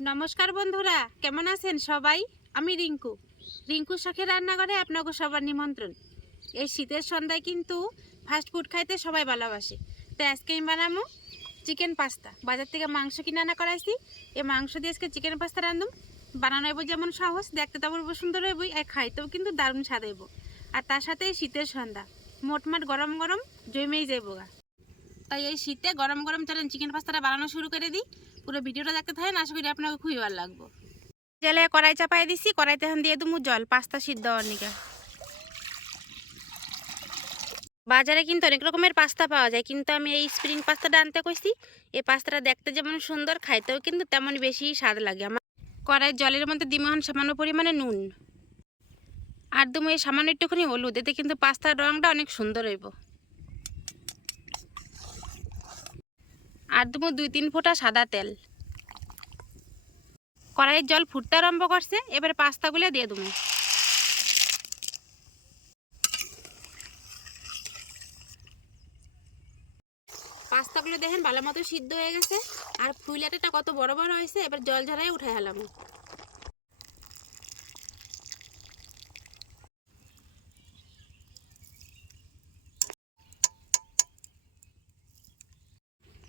নমস্কার বন্ধুরা, কেমন আছেন সবাই? আমি রিঙ্কু। রিঙ্কু শখের রান্নাঘরে আপনাকে সবার নিমন্ত্রণ। এই শীতের সন্ধ্যায় কিন্তু ফাস্ট ফুড খাইতে সবাই ভালোবাসে। তো আজকে আমি বানাবো চিকেন পাস্তা বাজার থেকে মাংস কিনে আনা করাইছি। এই মাংস দিয়ে আজকে চিকেন পাস্তা রান্ধুম বানানো হইব যেমন সহজ, দেখতে তেমন সুন্দর হইবই আর খাইতেও কিন্তু দারুণ স্বাদ হইব আর তার সাথে শীতের সন্ধ্যা। মোটমাট গরম গরম জমেই যাইব গা। তাই এই শীতে গরম গরম চলেন চিকেন পাস্তাটা বানানো শুরু করে দিই। পুরো ভিডিওটা দেখতে থাকেন, আশা করি আপনাকে খুবই ভালো লাগবো। জলে কড়াই চাপাই দিছি, কড়াইতে এখন দিয়ে দেবো জল, পাস্তা সিদ্ধ হওয়ার নিকা। বাজারে কিন্তু অনেক রকমের পাস্তা পাওয়া যায়, কিন্তু আমি এই স্প্রিং পাস্তাটা আনতে কইছি, এই পাস্তাটা দেখতে যেমন সুন্দর, খাইতেও কিন্তু তেমন বেশি স্বাদ লাগে। আমার কড়াই জলের মধ্যে দিমোহন সামান্য পরিমাণে নুন। আর দুমো এই সামান্য একটুখানি হলুদ, এতে কিন্তু পাস্তার রঙটা অনেক সুন্দর হইব। আর দেবো দুই তিন ফোঁটা সাদা তেল। কড়াইয়ের জল ফুটতে আরম্ভ করছে, এবার পাস্তাগুলো দিয়ে দেবো পাস্তাগুলো দেখেন ভালো মতো সিদ্ধ হয়ে গেছে, আর ফুইলাটাটা কত বড় বড় হয়েছে, এবার জল ঝরাই উঠে হেলাম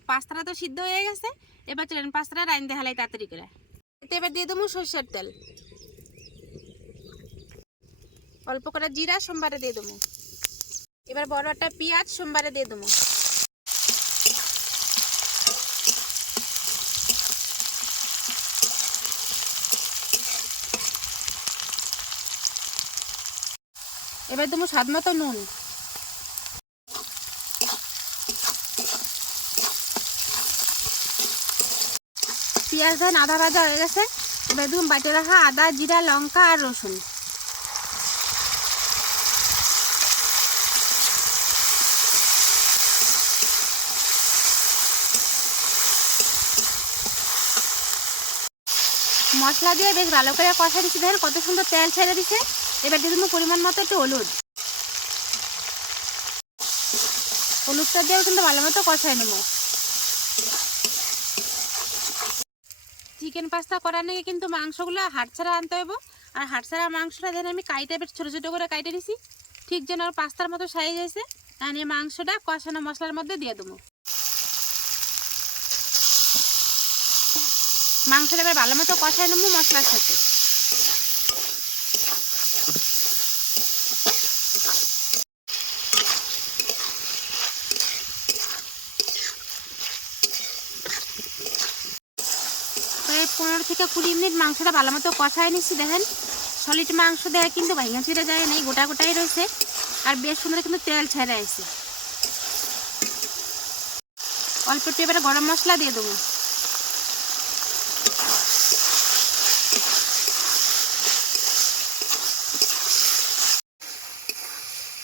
পাস্তাটা তো সিদ্ধ হয়ে গেছে, এবার চলেন পাস্তাটা রাইন দেখালাই তাড়াতাড়ি করে। এবার দিয়ে দেবো সর্ষের তেল। অল্প করে জিরা, সোমবারে দিয়ে দেবো। এবার বড় একটা পেঁয়াজ, সোমবারে দিয়ে দেবো। এবার দেবো স্বাদ মতো নুন। পেঁয়াজ দেন আদা ভাজা হয়ে গেছে। দেখুন বাটে রাখা, আদা, জিরা, লঙ্কা আর রসুন। মশলা দিয়ে বেশ ভালো করে কষা দিচ্ছি দেখেন কত সুন্দর তেল ছেড়ে দিছে। এবার দিয়ে পরিমাণ মতো একটু হলুদ। হলুদটা দিয়েও কিন্তু ভালো মতো কষাই নেব। চিকেন পাস্তা করার নাকি কিন্তু মাংসগুলো হাট ছাড়া আনতে হবে আর হাট ছাড়া মাংসটা যেন আমি কাইটে বেশ ছোটো ছোটো করে কাইটে নিছি, ঠিক যেন ওর পাস্তার মতো সাইজ হয়েছে, আর মাংসটা কষানো মশলার মধ্যে দিয়ে দেবো। মাংসটা এবার ভালো মতো কষায় নেব মশলার সাথে প্রায় পনেরো থেকে কুড়ি মিনিট মাংসটা ভালো মতো কষায় নিচ্ছি, দেখেন। সলিড মাংস দেয় কিন্তু ভাইয়া ছিঁড়ে যায় নাই, গোটা গোটাই রয়েছে। আর বেশ সুন্দর কিন্তু তেল ছেড়ে আসছে। অল্প একটু এবারে গরম মশলা দিয়ে দেবো।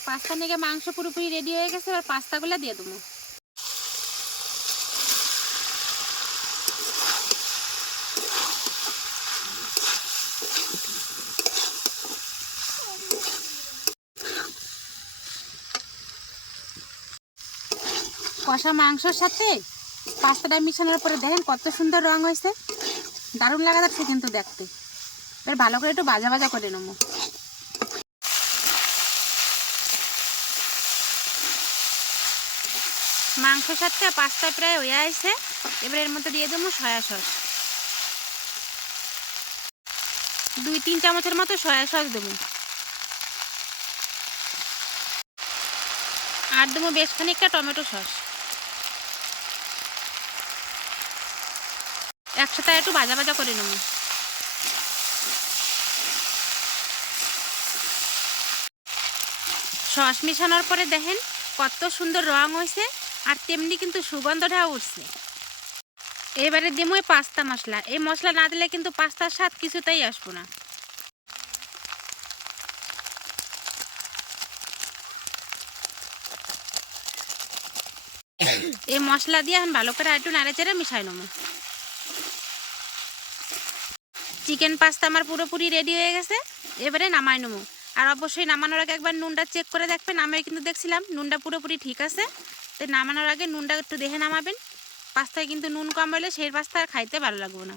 পাস্তা নিয়ে মাংস পুরোপুরি রেডি হয়ে গেছে, এবার পাস্তাগুলো দিয়ে দেবো। কষা মাংসর সাথে পাস্তাটা মিশানোর পরে দেখেন কত সুন্দর রং হয়েছে। দারুণ লাগা যাচ্ছে কিন্তু দেখতে। এবার ভালো করে একটু ভাজা ভাজা করে নেব। মাংসর সাথে পাস্তা প্রায় হয়ে আসছে। এবার এর মধ্যে দিয়ে দেবো সয়া সস। দুই তিন চামচের মতো সয়া সস দেবো। আর দেবো বেশ খানিকটা টমেটো সস। একসাথে একটু ভাজা ভাজা করে নেব। সস মিশানোর পরে দেখেন কত সুন্দর রং হয়েছে আর তেমনি কিন্তু সুগন্ধটা উঠছে। এবারে এই পাস্তা মশলা। এই মশলা না দিলে কিন্তু পাস্তার স্বাদ কিছুতেই আসব না। এই মশলা দিয়ে এখন ভালো করে একটু নাড়ে চেড়ে মিশাই নেব। চিকেন পাস্তা আমার পুরোপুরি রেডি হয়ে গেছে। এবারে নামাই নেব। আর অবশ্যই নামানোর আগে একবার নুনটা চেক করে দেখবেন। আমি কিন্তু দেখছিলাম নুনটা পুরোপুরি ঠিক আছে। তো নামানোর আগে নুনটা একটু দেখে নামাবেন। পাস্তায় কিন্তু নুন কম হলে সেই পাস্তা আর খাইতে ভালো লাগবে না।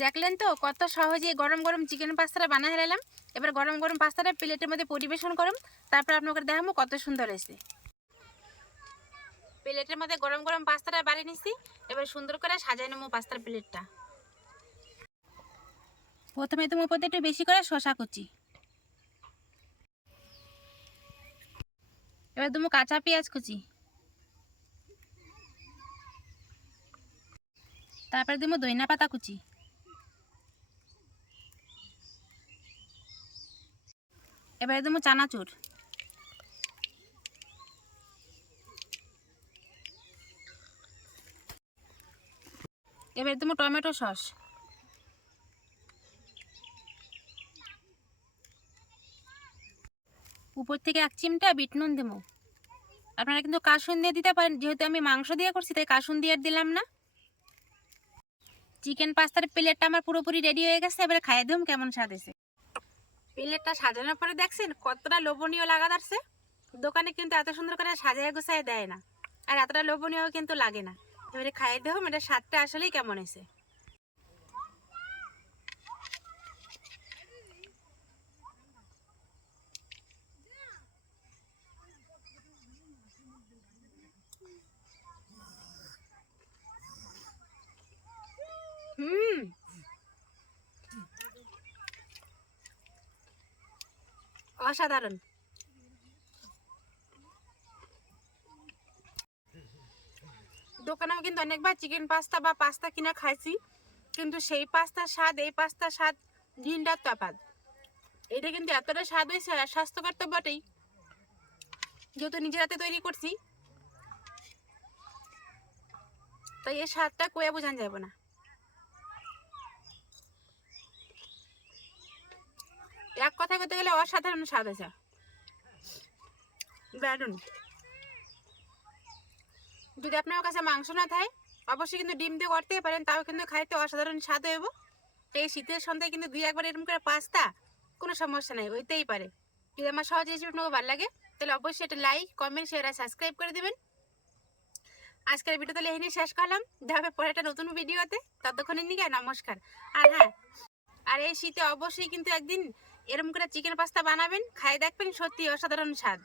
দেখলেন তো কত সহজে গরম গরম চিকেন পাস্তাটা বানা হেলাম এবার গরম গরম পাস্তাটা প্লেটের মধ্যে পরিবেশন করুন। তারপর আপনাকে দেখাবো কত সুন্দর হয়েছে। প্লেটের মধ্যে গরম গরম পাস্তাটা বাড়িয়ে নিছি। এবার সুন্দর করে সাজাই নেব পাস্তার প্লেটটা। প্রথমে তুমি উপর একটু বেশি করে শশা কুচি। এবার তুমি কাঁচা পেঁয়াজ কুচি। তারপরে দিব দইনা পাতা কুচি। এবারে দেবো চানাচুর। এবারে দেবো টমেটো সস। উপর থেকে এক চিমটা বিট নুন দেবো। আপনারা কিন্তু কাসুন দিয়ে দিতে পারেন, যেহেতু আমি মাংস দিয়ে করছি, তাই কাসুন দিয়ে দিলাম না। চিকেন পাস্তার প্লেটটা আমার পুরোপুরি রেডি হয়ে গেছে, এবারে খাইয়ে দিম কেমন স্বাদ হয়েছে। প্লেটটা সাজানোর পরে দেখছেন, কতটা লোভনীয় লাগা যাচ্ছে দোকানে কিন্তু এত সুন্দর করে সাজায় গোছায় দেয় না, আর এতটা লোভনীয় কিন্তু লাগে না। এবারে খাইয়ে দেবো এটা স্বাদটা আসলেই কেমন হয়েছে। অসাধারণ। দোকানেও কিন্তু অনেকবার চিকেন পাস্তা বা পাস্তা কিনা খাইছি, কিন্তু সেই পাস্তার স্বাদ, এই পাস্তার স্বাদ দিনটার তফাৎ। এটা কিন্তু এতটা স্বাদ হয়েছে, আর স্বাস্থ্যকর তো বটেই। যেহেতু নিজের হাতে তৈরি করছি, তাই এই স্বাদটা কয়ে বোঝান যাবে না এক কথা করতে গেলে অসাধারণ স্বাদ আছে। দারুণ। যদি আপনার কাছে মাংস না থাকে, অবশ্যই কিন্তু ডিম দিয়ে করতেই পারেন, তাও কিন্তু খাইতে অসাধারণ স্বাদ হইব। এই শীতের সন্ধ্যায় কিন্তু দুই একবার এরকম করে পাস্তা, কোনো সমস্যা নাই, হইতেই পারে। যদি আমার সহজ রেসিপি নেব ভালো লাগে, তাহলে অবশ্যই এটা লাইক কমেন্ট শেয়ার আর সাবস্ক্রাইব করে দেবেন। আজকের ভিডিও তাহলে এখানেই শেষ করলাম। দেখা পরে একটা নতুন ভিডিওতে ততক্ষণের নিকে নমস্কার। আর হ্যাঁ আর এই শীতে অবশ্যই কিন্তু একদিন এরকম করে চিকেন পাস্তা বানাবেন খাই দেখবেন সত্যি অসাধারণ স্বাদ।